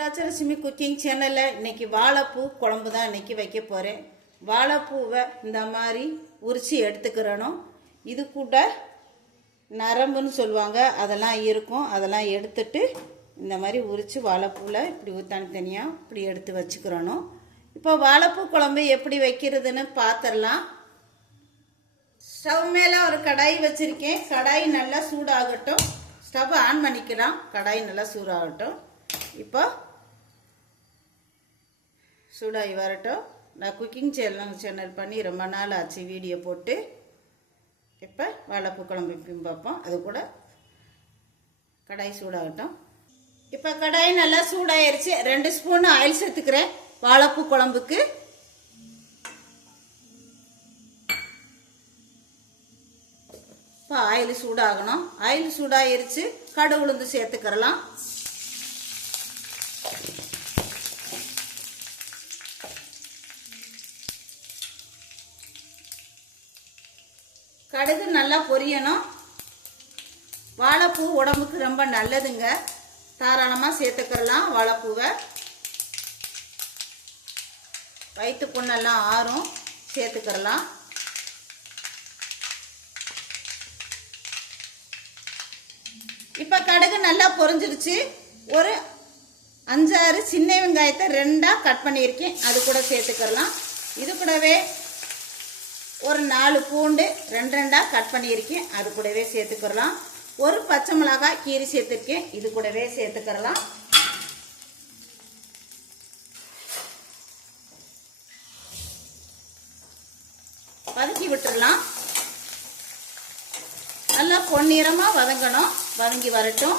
Rajalakshmi cooking சேனலில் இன்றைக்கி வாழைப்பூ குழம்பு தான் இன்றைக்கி வைக்க போகிறேன். வாழைப்பூவை இந்த மாதிரி உரித்து எடுத்துக்கிறணும். இது கூட நரம்புன்னு சொல்லுவாங்க, அதெல்லாம் இருக்கும். அதெல்லாம் எடுத்துட்டு இந்த மாதிரி உரித்து வாழைப்பூவில் இப்படி தனித்தனியாக இப்படி எடுத்து வச்சுக்கிறணும். இப்போ வாழைப்பூ குழம்பு எப்படி வைக்கிறதுன்னு பார்த்துடலாம். ஸ்டவ் மேலே ஒரு கடாய் வச்சுருக்கேன். கடாய் நல்லா சூடாகட்டும். ஸ்டவ் ஆன் பண்ணிக்கலாம். கடாய் நல்லா சூடாகட்டும். இப்போ சூடாகி வரட்டும். நான் குக்கிங் சேனல் பண்ணி ரொம்ப நாள் ஆச்சு வீடியோ போட்டு. இப்போ வாழைப்பூ குழம்பு எப்படின்னு பார்ப்போம். அது கூட கடாய் சூடாகட்டும். இப்போ கடாய் நல்லா சூடாயிருச்சு. 2 ஸ்பூன் ஆயில் சேர்த்துக்கிறேன் வாழைப்பூ குழம்புக்கு. இப்போ ஆயில் சூடாகணும். ஆயில் சூடாயிருச்சு. கடுகு உளுந்து சேர்த்துக்கிறலாம். கடுகு நல்லா பொரியணும். வாழைப்பூ உடம்புக்கு ரொம்ப நல்லதுங்க. தாராளமாக சேர்த்துக்கிறலாம் வாழைப்பூவை. வயிற்று புண்ணெல்லாம் ஆறும். சேர்த்துக்கிறலாம். இப்போ கடுகு நல்லா பொரிஞ்சிருச்சு. ஒரு 5-6 சின்ன வெங்காயத்தை 2ஆக கட் பண்ணியிருக்கேன், அது கூட சேர்த்துக்கிறலாம். இது கூடவே ஒரு 4 பூண்டு 2-2ஆக கட் பண்ணியிருக்கேன், அது கூடவே சேர்த்துக்கிறலாம். ஒரு பச்சை மிளகாய் கீரி சேர்த்துருக்கேன், இது கூடவே சேர்த்துக்கிறலாம். வதக்கி விட்டுறலாம். நல்லா பொன்னிறமாக வதங்கணும். வதங்கி வரட்டும்.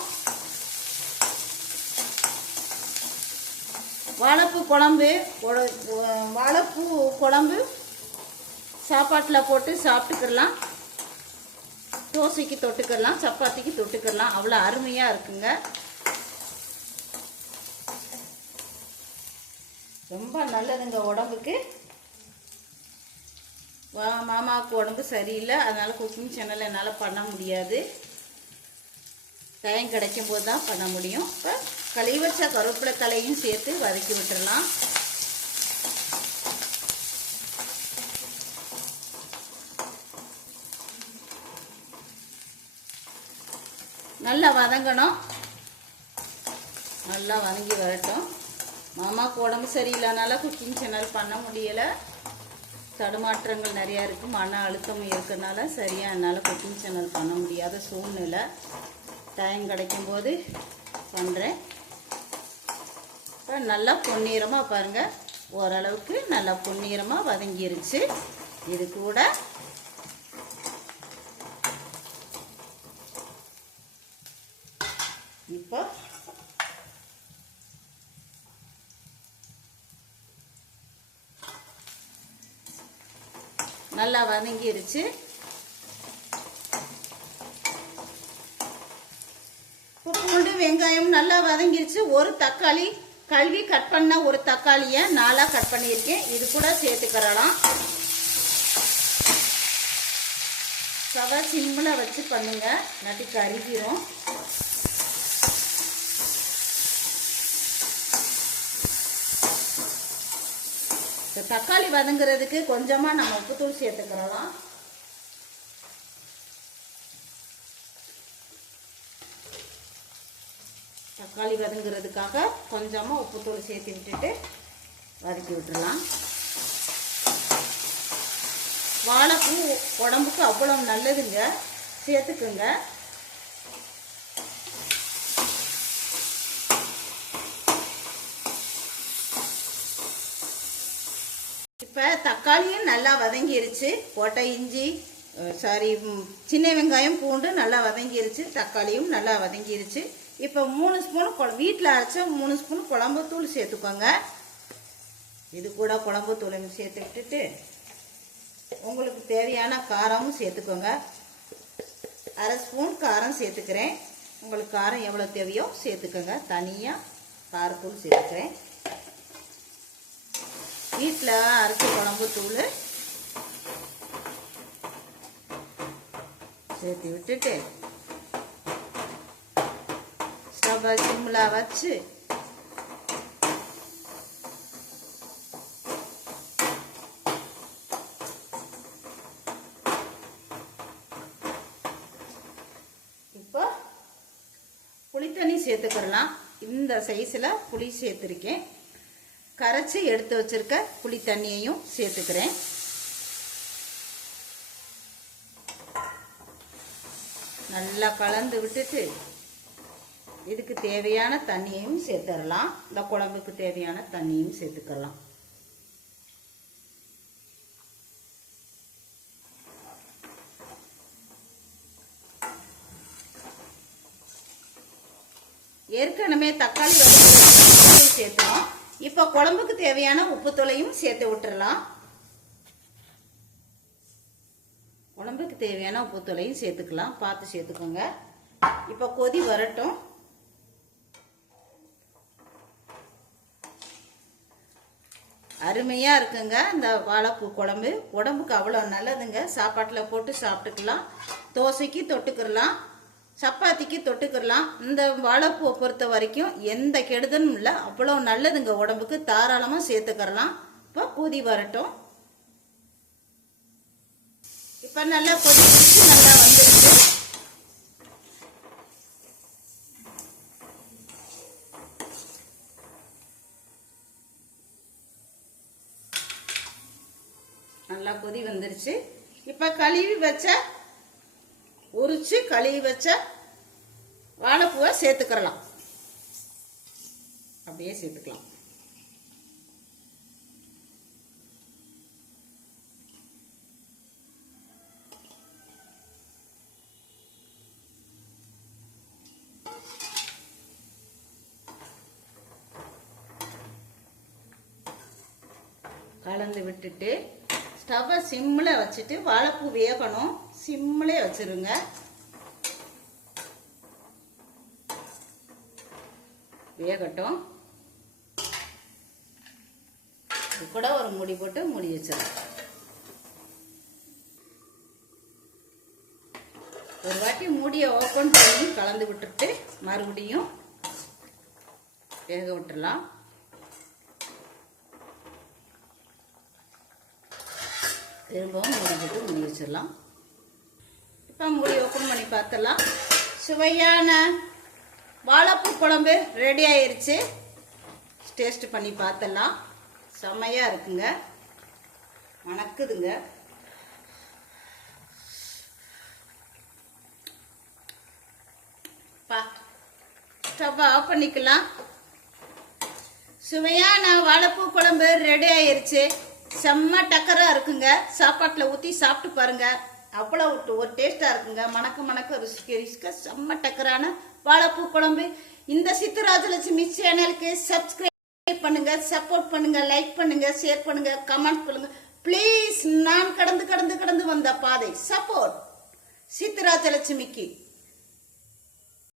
வாழைப்பூ குழம்பு சாப்பாட்டில் போட்டு சாப்பிட்டுக்கலாம். தோசைக்கு தொட்டுக்கலாம், சப்பாத்திக்கு தொட்டுக்கலாம். அவ்வளோ அருமையாக இருக்குங்க. ரொம்ப நல்லதுங்க உடம்புக்கு. மாமாவுக்கு உடம்பு சரியில்லை, அதனால் குக்கிங் சேனல் என்னால் பண்ண முடியாது. டைம் கிடைக்கும் போது தான் பண்ண முடியும். இப்போ கழுவி வச்ச கருவேப்பிலை தலையும் சேர்த்து வதக்கி விட்டுடலாம். நல்லா வதங்கணும். நல்லா வதங்கி வரட்டும். மாமாவுக்கு உடம்பு சரியில்லைனால குக்கிங் சேனல் பண்ண முடியலை. தடுமாற்றங்கள் நிறையா இருக்குது. மன அழுத்தம் இருக்கிறதுனால சரியாக என்னால் குக்கிங் சேனல் பண்ண முடியாத சூழ்நிலை. டைம் கிடைக்கும்போது பண்ணுறேன். இப்போ நல்லா பொன்னிறமாக பாருங்கள், ஓரளவுக்கு நல்லா பொன்னிறமாக வதங்கிருச்சு. இது கூட இப்போ நல்லா வதங்கிருச்சு. இப்போ பூண்டு வெங்காயம் நல்லா வதங்கிருச்சு. ஒரு தக்காளி கழுவி கட் பண்ண ஒரு தக்காளியை 4ஆக கட் பண்ணியிருக்கேன், இது கூட சேர்த்துக்கிறலாம். சவா சிம்மில் வச்சு பண்ணுங்க, நட்டி கருகிரும். இந்த தக்காளி வதங்குறதுக்கு கொஞ்சமாக நம்ம உப்புத்தூள் சேர்த்துக்கிறலாம். தக்காளி வதங்குறதுக்காக கொஞ்சமாக உப்புத்தூள் சேர்த்து விட்டுட்டு வதக்கி விட்டுடலாம். வாழைப்பூ உடம்புக்கு அவ்வளோ நல்லதுங்க, சேர்த்துக்குங்க. இப்போ தக்காளியும் நல்லா வதங்கிருச்சு. போட்ட இஞ்சி சின்ன வெங்காயம் பூண்டு நல்லா வதங்கிருச்சு. தக்காளியும் நல்லா வதங்கிருச்சு. இப்போ 3 ஸ்பூன் வீட்டில் அரைச்ச 3 ஸ்பூன் குழம்பு தூள் சேர்த்துக்கோங்க. இது கூட குழம்பு தூள் சேர்த்து விட்டுட்டு உங்களுக்கு தேவையான காரமும் சேர்த்துக்கோங்க. 1/2 ஸ்பூன் காரம் சேர்த்துக்கிறேன். உங்களுக்கு காரம் எவ்வளோ தேவையோ சேர்த்துக்கோங்க. தனியாக காரத்தூள் சேர்த்துக்கிறேன். வீட்டில் அரைச்ச குழம்பு தூள் சேர்த்து விட்டுட்டு ஸ்டவ்வை சிம்மில் வச்சு தண்ணி சேர்த்துக்கிறலாம். இந்த சைஸில் புளி சேர்த்துருக்கேன். கரைச்சி எடுத்து வச்சிருக்க புளி தண்ணியையும் சேர்த்துக்கிறேன். நல்லா கலந்து விட்டுட்டு இதுக்கு தேவையான தண்ணியையும் சேர்த்துடலாம். இந்த குழம்புக்கு தேவையான தண்ணியும் சேர்த்துக்கலாம். ஏற்கனவே தக்காளி சேர்த்துறோம். இப்போ குழம்புக்கு தேவையான உப்புத்தூளையும் சேர்த்து விட்டுறலாம். குழம்புக்கு தேவையான உப்புத்தூளையும் சேர்த்துக்கலாம். பார்த்து சேர்த்துக்கோங்க. இப்போ கொதி வரட்டும். அருமையாக இருக்குங்க இந்த வாழைப்பூ குழம்பு. உடம்புக்கு அவ்வளோ நல்லதுங்க. சாப்பாட்டில் போட்டு சாப்பிட்டுக்கலாம். தோசைக்கு தொட்டுக்கிடலாம், சப்பாத்திக்கு தொட்டுக்கிடலாம். இந்த வாழைப்பூவை பொறுத்த வரைக்கும் எந்த கெடுதலும் இல்லை. அவ்வளோ நல்லதுங்க உடம்புக்கு. தாராளமாக சேர்த்துக்கிறலாம். இப்போ கொதி வரட்டும். இப்போ நல்லா கொதி வச்சு நல்லா வந்துருச்சு. நல்லா கொதி வந்துருச்சு. இப்போ உரிச்சு கழுவி வச்ச வாழைப்பூவை சேர்த்துக்கிறலாம். அப்படியே சேர்த்துக்கலாம். கலந்து விட்டுட்டு ஸ்டவ்வை சிம்மில் வச்சுட்டு வாழைப்பூ வேகணும். சிம்மிலே வச்சிருங்க. வேகட்டும். இது கூட ஒரு மூடி போட்டு மூடி வச்சிருங்க. ஒரு வாட்டி மூடியை ஓப்பன் பண்ணி கலந்து விட்டுட்டு மறுபடியும் வேக விட்டுறலாம். திரும்பவும் மூடி போட்டு மூடி வச்சிடலாம். இப்போ மூடி ஓப்பன் பண்ணி பார்த்துடலாம். சுவையான வாழைப்பூ குழம்பு ரெடி ஆயிருச்சு. டேஸ்ட் பண்ணி பார்த்துடலாம். செம்மையாக இருக்குங்க. மணக்குதுங்க. ஸ்டவ்வை ஆஃப் பண்ணிக்கலாம். சுவையான வாழைப்பூ குழம்பு ரெடி ஆயிருச்சு. செம்ம டக்கராக இருக்குங்க. சாப்பாட்டில் ஊற்றி சாப்பிட்டு பாருங்க. அவ்வளோ ஒரு டேஸ்ட்டாக இருக்குங்க. மணக்க ருசிக்க செம்ம டக்கரான வாழைப்பூ குழம்பு. இந்த சித்துராஜலட்சுமி சேனலுக்கு சப்ஸ்கிரைப் பண்ணுங்க, சப்போர்ட் பண்ணுங்க, லைக் பண்ணுங்க, ஷேர் பண்ணுங்க, கமெண்ட் பண்ணுங்க ப்ளீஸ். நான் கடந்து வந்த பாதை சப்போர்ட் சித்துராஜலட்சுமிக்கு.